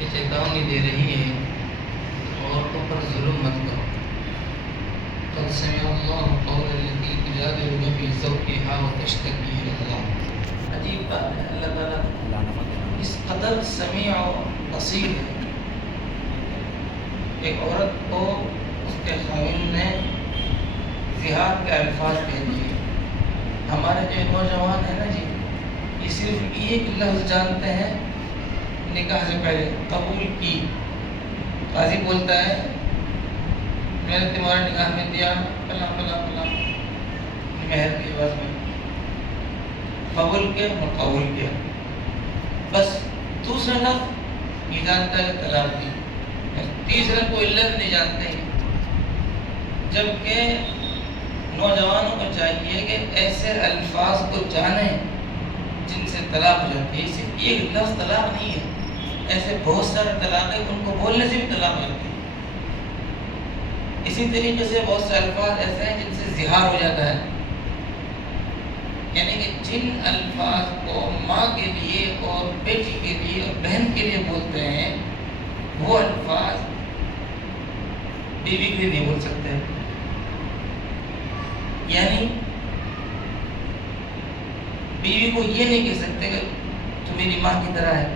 یہ چیتاونی دے رہی ہے عورتوں پر ظلم مت کرو. قد سمع اللہ قول التي تجادلك في زوجها وتشتكي الى اللہ. عجیب بات ہے، اللہ تعالیٰ اس قدر سمیع و بصیر ہے. ایک عورت کو اس کے خاوند نے زہار کے الفاظ کہہ دیے. ہمارے جو نوجوان ہیں نا جی، یہ صرف ایک لفظ جانتے ہیں نکاح سے پہلے، قبول کی. قاضی بولتا ہے میں نے تمہارے نکاح میں دیا فلاں فلاں فلاں مہر کی عوض میں، قبول کیا اور قبول کیا. بس دوسرا لفظ یہ جانتا ہے طلاق دی. تیسرا کوئی لفظ نہیں جانتے ہیں. جبکہ نوجوانوں کو چاہیے کہ ایسے الفاظ کو جانیں جن سے طلاق ہو جاتی ہے. صرف ایک لفظ طلاق نہیں ہے، ایسے بہت سارے طلاق ہیں ان کو بولنے سے بھی طلاق ہو جاتی ہے. اسی طریقے سے بہت سے الفاظ ایسے ہیں جن سے زہار ہو جاتا ہے. یعنی کہ جن الفاظ کو ماں کے لیے اور بیٹی کے لیے اور بہن کے لیے بولتے ہیں وہ الفاظ بیوی کے لیے نہیں بول سکتے. یعنی بیوی کو یہ نہیں کہہ سکتے کہ تو میری ماں کی طرح ہے،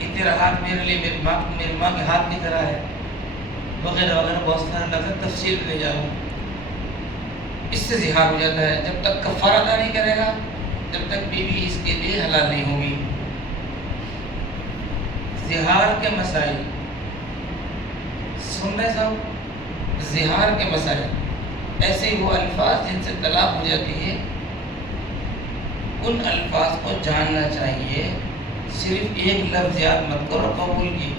یہ تیرا ہاتھ میرے لیے میری ماں کے ہاتھ کی طرح ہے، وغیرہ وغیرہ بہت سارے لفظ تفصیل لے جا رہا ہوں. اس سے زہار ہو جاتا ہے. جب تک کفارہ ادا نہیں کرے گا جب تک بیوی اس کے لیے حلال نہیں ہوگی. زہار کے مسائل سن رہے صاحب، زہار کے مسائل ایسے ہی وہ الفاظ جن سے طلاق ہو جاتی ہے ان الفاظ کو جاننا چاہیے. صرف ایک لفظ یاد مت کرو قبول کی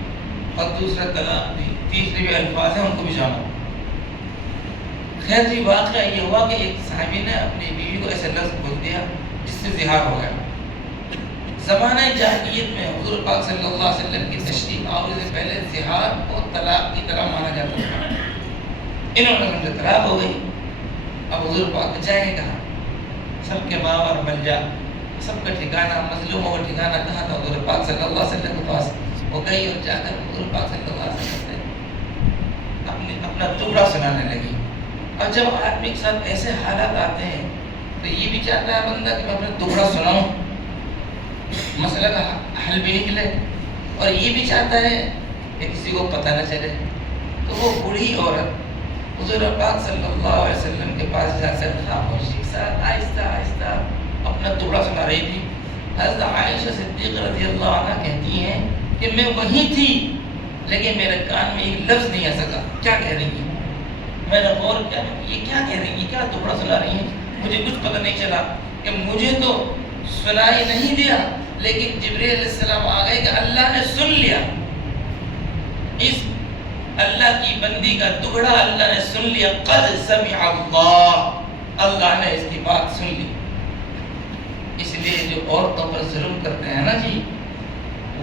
اور دوسرا طلاق دی، تیسرے بھی الفاظ ہیں ان کو بھی جانو. خیر جی، واقعہ یہ ہوا کہ ایک صحابی نے اپنی بیوی کو ایسے لفظ بول دیا جس سے زہار ہو گیا. زمانہ جاہلیت میں حضور پاک صلی اللہ علیہ وسلم کی تشریف آنے سے پہلے زہار کو طلاق کی طرح مانا جاتا تھا. انہوں نے سمجھا طلاق ہو گئی. اب حضور پاک جائیں گے کہاں؟ سب کے ماں اور ملجا، سب کا ٹھکانہ، مظلوموں کا ٹھکانہ کہاں تھا؟ حضور پاک صلی اللہ علیہ وسلم کے پاس. وہ گئی اور جا کر حضور پاک صلی اللہ علیہ وسلم سے اپنا ٹکڑا سنانے لگی. اور جب آدمی کے ساتھ ایسے حالات آتے ہیں تو یہ بھی چاہتا ہے بندہ کہ میں اپنا ٹکڑا سناؤں، مسئلہ کا حل بھی نکلے، اور یہ بھی چاہتا ہے کہ کسی کو پتہ نہ چلے. تو وہ بوڑھی عورت حضور پاک صلی اللہ علیہ وسلم کے پاس جا کر خاموشی کے ساتھ آہستہ آہستہ اپنا ٹکڑا سنا رہی تھی. حضرت عائشہ صدیقہ رضی اللہ عنہ کہتی ہیں کہ میں وہیں تھی لیکن میرے کان میں ایک لفظ نہیں آ سکا. کیا کہہ رہی ہیں؟ میں نے غور کیا یہ کیا کہہ رہی ہیں، کیا ٹکڑا سنا رہی ہیں؟ مجھے کچھ پتہ نہیں چلا کہ مجھے تو سنائی نہیں دیا، لیکن جبریل علیہ السلام آ گئے کہ اللہ نے سن لیا. اس اللہ کی بندی کا ٹکڑا اللہ نے سن لیا. قد سمع اللہ نے اس کی بات سن لی. اس لیے جو عورتوں پر ظلم کرتے ہیں نا جی،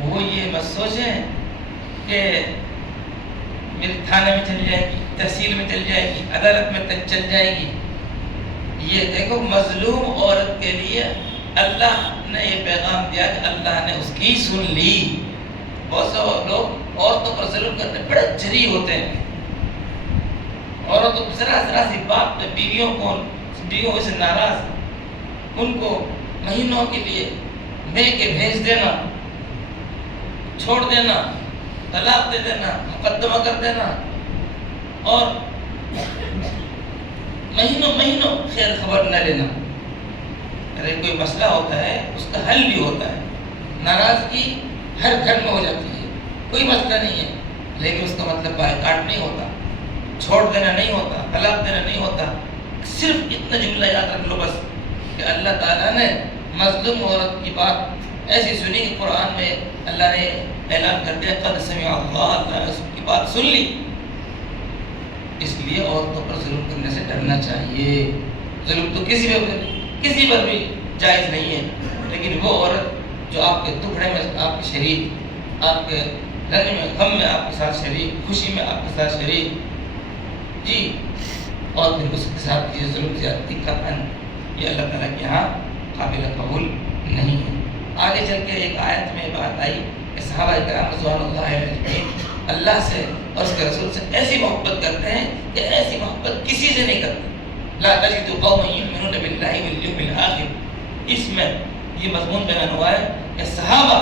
وہ یہ مت سوچیں کہ میرے تھانے میں چل جائے گی، تحصیل میں چل جائے گی، عدالت میں تک چل جائے گی. یہ دیکھو مظلوم عورت کے لیے اللہ نے یہ پیغام دیا کہ اللہ نے اس کی سن لی. بہت سے لوگ عورتوں پر ظلم کرتے بڑے جری ہوتے ہیں. عورتوں ذرا ذرا سی بات پہ بیویوں سے ناراض، ان کو مہینوں کے لیے دے کے بھیج دینا، چھوڑ دینا، طلاق دے دینا، مقدمہ کر دینا، اور مہینوں خیر خبر نہ لینا. ارے کوئی مسئلہ ہوتا ہے اس کا حل بھی ہوتا ہے. ناراضگی ہر گھر میں ہو جاتی ہے، کوئی مسئلہ نہیں ہے، لیکن اس کا مطلب بائیکاٹ نہیں ہوتا، چھوڑ دینا نہیں ہوتا، طلاق دینا نہیں ہوتا. صرف اتنا جملہ یاد رکھ لو بس کہ اللہ تعالیٰ نے مظلوم عورت کی بات ایسی سنی کہ قرآن میں اللہ نے اعلان کر دیا قد سمع اللہ نے اس کی بات سن لی. اس لیے عورتوں پر ظلم کرنے سے ڈرنا چاہیے. ظلم تو کسی پر بھی جائز نہیں ہے، لیکن وہ عورت جو آپ کے ٹکڑے میں آپ کے شریک، آپ کے غم میں غم میں آپ کے ساتھ شریک، خوشی میں آپ کے ساتھ شریک جی، اور پھر اس کے ساتھ یہ ظلم زیادتی قطعاً یہ اللہ تعالیٰ کے یہاں قابل قبول نہیں ہے. آگے چل کے ایک آیت میں بات آئی کہ صحابہ کرام رضوان اللہ علیہم اللہ سے اور اس کے رسول سے ایسی محبت کرتے ہیں کہ ایسی محبت کسی سے نہیں کرتے. لا تجد قوما یؤمنون باللہ والیوم الآخر. اس میں یہ مضمون بیان ہوا ہے کہ صحابہ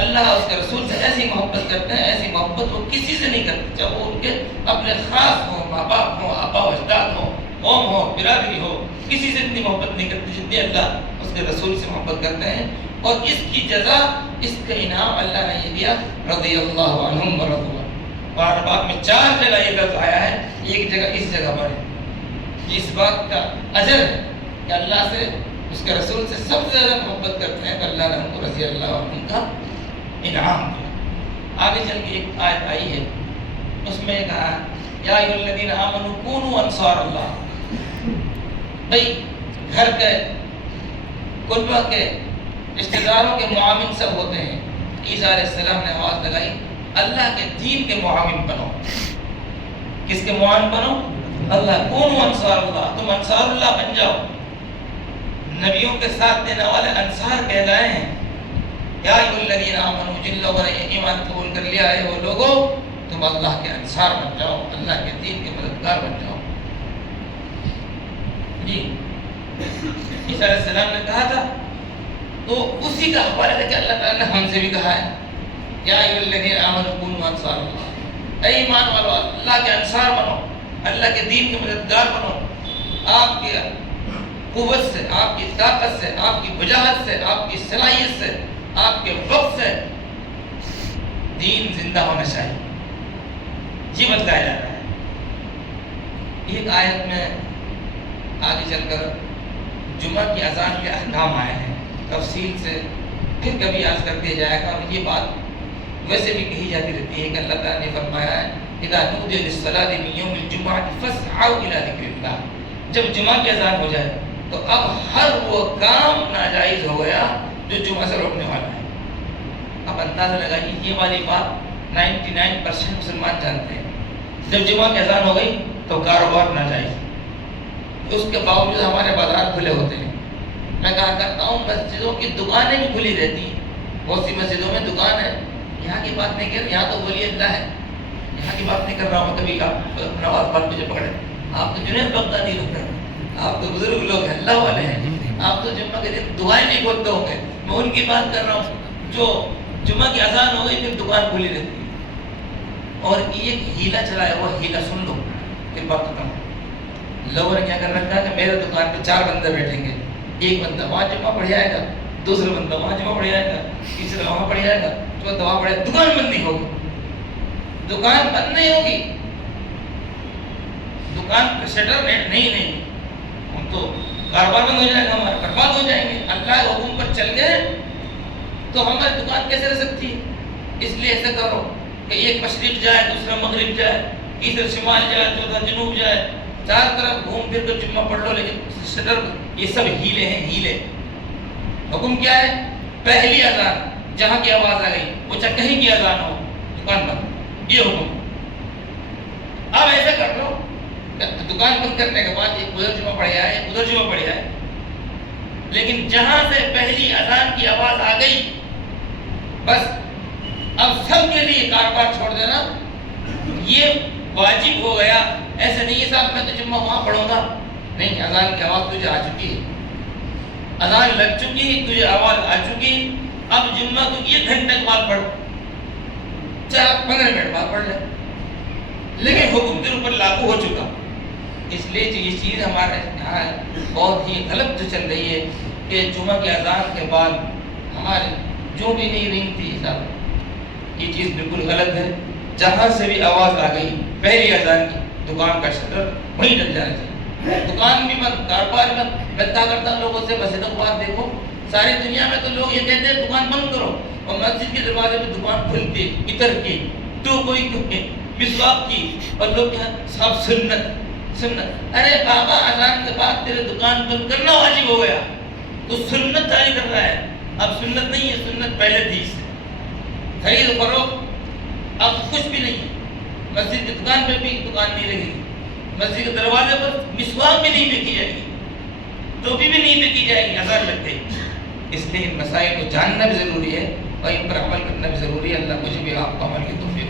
اللہ اور اس کے رسول سے ایسی محبت کرتے ہیں، ایسی محبت وہ کسی سے نہیں کرتے، چاہے وہ ان کے اپنے خاص ہوں، ماں باپ ہوں، آبا و اجداد ہوں، قوم ہو، برادری ہو، کسی سے اتنی محبت نہیں کرتے جتنی اللہ اس کے رسول سے محبت کرتے ہیں. اور اس کی جزا، اس کا انعام اللہ نے یہ دیا رضی اللہ عنہم ورضوا. قرآن پاک میں 4 جگہ یہ لفظ آیا ہے، ایک جگہ اس جگہ پر ہے. اس بات کا اجر ہے کہ اللہ سے اس کے رسول سے سب سے زیادہ محبت کرتے ہیں کہ اللہ نے ان کو رضی اللہ عنہ کا انعام دیا. آگے چل کے ایک آیت آئی ہے، اس میں کہا یا ایھا الذین آمنوا کونوا انصار اللہ. بھائی گھر کے، قربہ کے، رشتہ داروں کے معاون سب ہوتے ہیں. عیسیٰ علیہ السلام نے آواز لگائی اللہ کے دین کے معاون بنو. کس کے معاون بنو؟ اللہ. کونوا انصار اللہ، تم انصار اللہ بن جاؤ. نبیوں کے ساتھ دینے والے انصار کہلائے ہیں. یا ایھا الذین آمنوا، جن لوگوں نے ایمان قبول کر لیا ہے وہ لوگوں تم اللہ کے انصار بن جاؤ، اللہ کے دین کے مددگار بن جاؤ. جی عیسیٰ علیہ السلام نے کہا تھا تو اسی کا حوالہ ہے کہ اللہ تعالیٰ نے ہم سے بھی کہا ہے یا ایھا الذین آمنوا کونوا انصار اللہ. اے ایمان والو اللہ کے انصار بنو، اللہ کے دین کے مددگار بنو. آپ کی قوت سے، آپ کی طاقت سے، آپ کی وجاہت سے، آپ کی صلاحیت سے، آپ کے وقت سے دین زندہ ہونا چاہیے. یہ بتلایا جا رہا ہے. ایک آیت میں آگے چل کر جمعہ کی اذان کے احکام آئے ہیں، تفصیل سے پھر کبھی عرض کر دیا جائے گا. اور یہ بات ویسے بھی کہی جاتی رہتی ہے کہ اللہ تعالیٰ نے فرمایا ہے اذا نودی للصلاۃ من یوم الجمعۃ فاسعوا الی ذکر اللہ. جب جمعہ کی اذان ہو جائے تو اب ہر وہ کام ناجائز ہو گیا جو جمعہ سے روکنے والا ہے. اب اندازہ لگائیے، یہ والی بات 99% مسلمان جانتے ہیں. جب جمعہ کی اذان ہو گئی تو کاروبار ناجائز. اس کے باوجود ہمارے بازار کھلے ہوتے ہیں. میں کہا کرتا ہوں مسجدوں کی دکانیں بھی کھلی رہتی ہیں. بہت سی مسجدوں میں دکان ہے. یہاں کی بات نہیں کر رہا، یہاں تو ولی اللہ ہے، یہاں کی بات نہیں کر رہا ہوں. کبھی آپ نواز پاک مجھے پکڑے، آپ تو جنید بغدادی لوگ ہیں، آپ تو بزرگ لوگ ہیں، اللہ والے ہیں، آپ تو جمعہ کے دن دعائیں نہیں بولتے ہوں گے. میں ان کی بات کر رہا ہوں جو جمعہ کی اذان ہو گئی پھر دکان کھلی رہتی ہے. اور ایک ہیلا چلایا ہوا، ہیلا سن لو پھر بات ختم. لوگوں نے کیا کر رکھا ہے کہ میرے دکان پہ 4 بندے بیٹھیں گے، ایک بندہ وہاں جمعہ پڑھ جائے گا، دوسرا بندہ وہاں جمعہ پڑھ جائے گا، تیسرا وہاں پڑھ جائے گا، چوتھا وہاں پڑھ جائے گا. دکان بند نہیں ہوگی، دکان بند نہیں ہوگی، دکان پہ شٹر نہیں، ہم تو کاروبار بند ہو جائے گا، ہمارا برباد ہو جائیں گے. اللہ کے حکم پر چل گئے تو ہماری دکان کیسے رہ سکتی ہے؟ اس لیے ایسا کرو کہ ایک مشرق جائے، دوسرا مغرب جائے، تیسرا شمال جائے، چوتھا جنوب جائے، 4 طرف گھوم پھر کر جمعہ پڑھ لو. لیکن شٹر، یہ سب ہیلے ہیں، ہیلے. حکم کیا ہے؟ پہلی اذان جہاں کی آواز آ گئی وہ چاہے کہیں کی اذان ہو، دکان بند. یہ حکم. اب ایسا کر لو دکان بند کرنے کے بعد ایک ادھر جمعہ پڑھ جائے، ایک ادھر جمعہ پڑھ جائے، لیکن جہاں سے پہلی اذان کی آواز آ گئی بس اب سب کے لیے کاروبار چھوڑ دینا یہ واجب ہو گیا. ایسے نہیں ہے صاحب میں تو جمعہ وہاں پڑھوں گا، نہیں. اذان کی آواز تجھے آ چکی ہے، اذان لگ چکی، تجھے آواز آ چکی. اب جمعہ تو 1 گھنٹے کے بعد پڑھ، چاہے 15 منٹ بعد پڑھ لے، لیکن حکم تیرے اوپر لاگو ہو چکا. اس لیے یہ چیز ہمارے یہاں بہت ہی غلط جو چل رہی ہے کہ جمعہ کی اذان کے بعد ہمارے جو بھی نہیں رنگتی صاحب، یہ چیز بالکل غلط ہے. جہاں سے بھی آواز آ گئی پہلی اذان کی، دکان کا شٹر وہیں ڈل جانا چاہیے. دکان بھی بند، کاروبار بند. میں کہا کرتا ہوں لوگوں سے مسجدوں کو آپ دیکھو، ساری دنیا میں تو لوگ یہ کہتے ہیں دکان بند کرو، اور مسجد کے دروازے پہ دکان کھلتی، عطر کی، تو کوئی مسواک کی، اور لوگ کیا صاحب سنت. ارے بابا اذان کے بعد تیرے دکان بند کرنا واجب ہو گیا، تو سنت جاری کر رہا ہے. اب سنت نہیں ہے، سنت پہلے تھی. خرید و فروخت اب کچھ بھی نہیں ہے. مسجد کی دکان پہ بھی دکان نہیں رہے گی، مسجد کے دروازے پر مسواک بھی نہیں بیچی جائے گی، ٹوپی بھی نہیں بیچی جائے گی، اذان لگ گئی. اس لیے ان مسائل کو جاننا بھی ضروری ہے اور ان پر عمل کرنا بھی ضروری ہے. اللہ مجھے بھی آپ کو عمل کی توفیق